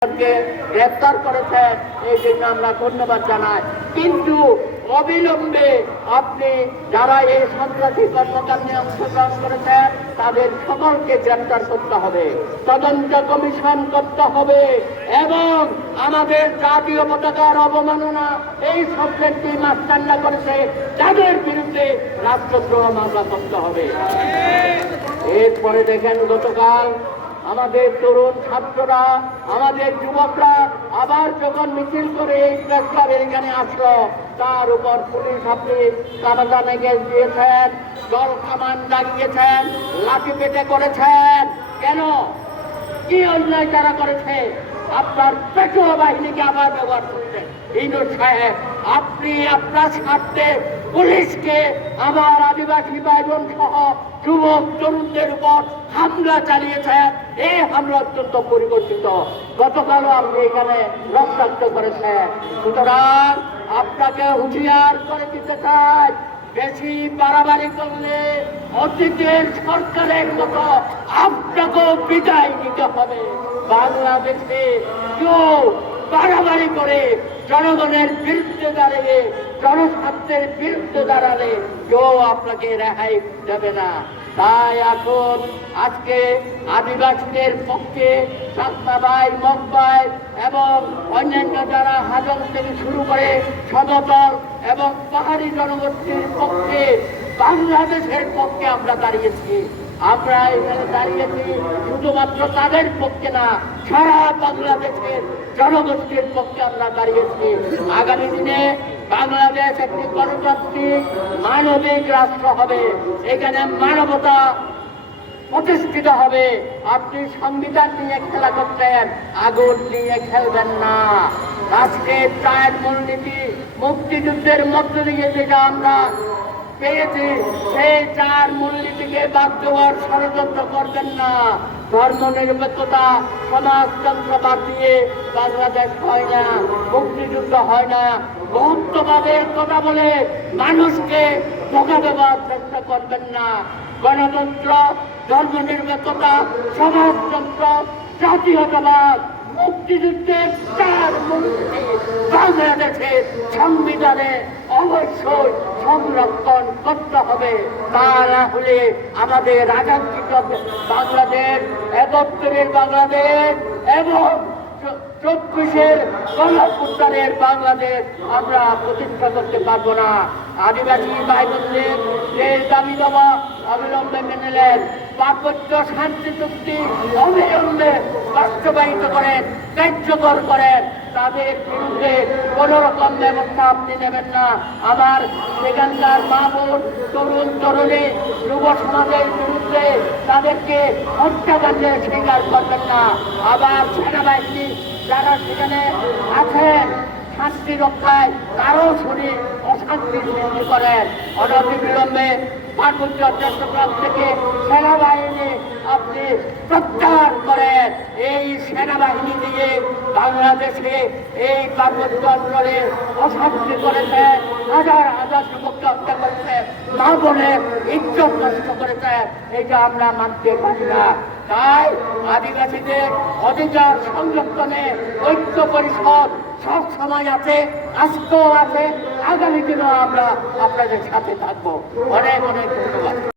গ্রেফতার করেছেন, এই জন্য আমরা ধন্যবাদ জানাই। কিন্তু অবিলম্বে আপনি যারা এই সন্ত্রাসী কর্মকাণ্ডে অংশগ্রহণ করেছেন তাদের সকলকে গ্রেফতার করতে হবে, তদন্ত কমিশন করতে হবে এবং আমাদের জাতীয় পতাকার অবমাননা এই সবজেক্টটি মাস্টান্ডা করেছে তাদের বিরুদ্ধে রাষ্ট্রদ্রোহ মামলা করতে হবে। এরপরে দেখেন গতকাল আমাদের তরুণ ছাত্ররা, আমাদের যুবকরা আবার যখন মিছিল করে এই প্রেস ক্লাবের এখানে আসলো, তার উপর পুলিশ আপনি কাঁটাতানে গ্যাস দিয়েছেন, জল কামান লাগিয়েছেন, লাঠি পেটে করেছেন। কেন? কি অন্যায় তারা করেছে? আপনার পেটুয়া বাহিনীকে আবার ব্যবহার করছেন। ইনু সাহেব, আপনি আপনার স্বার্থে পুলিশকে আমার আদিবাসী ভাই বোন সহ যুবক তরুণদের উপর হামলা চালিয়েছেন। এই হামলা অত্যন্ত পরিবর্তিত। গতকালও আপনি এখানে রক্তাক্ত করেছেন। সুতরাং আপনাকে হুঁশিয়ার করে দিতে চাই, বেশি বাড়াবাড়ি করলে অতীতের সরকারের মতো আপনাকেও বিদায় নিতে হবে। বাংলাদেশে কেউ বাড়াবাড়ি করে জনগণের বিরুদ্ধে দাঁড়িয়ে, জনস্বার্থের বিরুদ্ধে দাঁড়ালে কেউ আপনাকে রেহাই দেবে না। তাই এখন আজকে আদিবাসীদের পক্ষে চাকমা মগবাই এবং অন্যান্য যারা হাজং থেকে শুরু করে সমতল এবং পাহাড়ি জনগোষ্ঠীর পক্ষে, বাংলাদেশের পক্ষে আমরা দাঁড়িয়েছি। আমরা এখানে দাঁড়িয়েছি শুধুমাত্র তাদের পক্ষে না, সারা বাংলাদেশের জনগোষ্ঠীর পক্ষে আমরা দাঁড়িয়েছি। আগামী দিনে বাংলাদেশ একটি গণতান্ত্রিক মানবিক রাষ্ট্র হবে, এখানে মানবতা প্রতিষ্ঠিত হবে। আপনি সংবিধান নিয়ে খেলা করছেন, আগুন নিয়ে খেলবেন না। রাষ্ট্রের চায়ের মূলনীতি মুক্তিযুদ্ধের মধ্য দিয়ে যেটা আমরা পেয়েছি, সেই চার মূলনীতিকে বাদ দেওয়ার ষড়যন্ত্র করবেন না। ধর্ম নিরপেক্ষতা, সমাজতন্ত্র বাদ দিয়ে বাংলাদেশ হয় না, মুক্তিযুদ্ধ হয় না। বহুত্ববাদের কথা বলে মানুষকে ধোঁকা দেওয়ার চেষ্টা করবেন না। গণতন্ত্র, ধর্ম নিরপেক্ষতা, সমাজতন্ত্র, জাতীয়তাবাদ, মুক্তিযুদ্ধের চার মূলনীতি বাংলাদেশের সংবিধানে অবশ্যই সংরক্ষণ করতে হবে। তা না হলে আমাদের আকাঙ্ক্ষিত বাংলাদেশ, ৭১-এর বাংলাদেশ এবং ২৪-এর গণঅভ্যুত্থানের বাংলাদেশ আমরা প্রতিষ্ঠা করতে পারবো না। আদিবাসী ভাই বোনদের যে দাবি দেওয়া অবিলম্বে মেনে নেন, পার্বত্য শান্তি চুক্তি অবিলম্বে বাস্তবায়িত করেন, কার্যকর করেন। তাদের বিরুদ্ধে কোন রকম ব্যবস্থা আপনি নেবেন না। আবার সেখানকার মা বোন, তরুণ তরুণী, যুব সমাজের বিরুদ্ধে তাদেরকে হত্যাকাণ্ডের স্বীকার করবেন না। আবার সেনাবাহিনী যারা সেখানে আছেন শান্তি রক্ষায়, তারও শরীর অশান্তি সৃষ্টি করেন। অনতিবিলম্বে পার্বত্য চট্টগ্রাম থেকে সেনাবাহিনী আপনি প্রত্যাহার করেন। এই সেনাবাহিনী দিয়ে বাংলাদেশে এই পার্বত্য অঞ্চলে অশান্তি করেছেন, হাজার হাজার যুবককে হত্যা করেছেন, মা বোনের ইজ্জত নষ্ট করেছেন। এইটা আমরা মানতে পারি না। তাই আদিবাসীদের অধিকার সংরক্ষণে ঐক্য পরিষদ সব সময় আছে, আজকেও আছে, আগামী দিনেও আমরা আপনাদের সাথে থাকবো। অনেক অনেক ধন্যবাদ।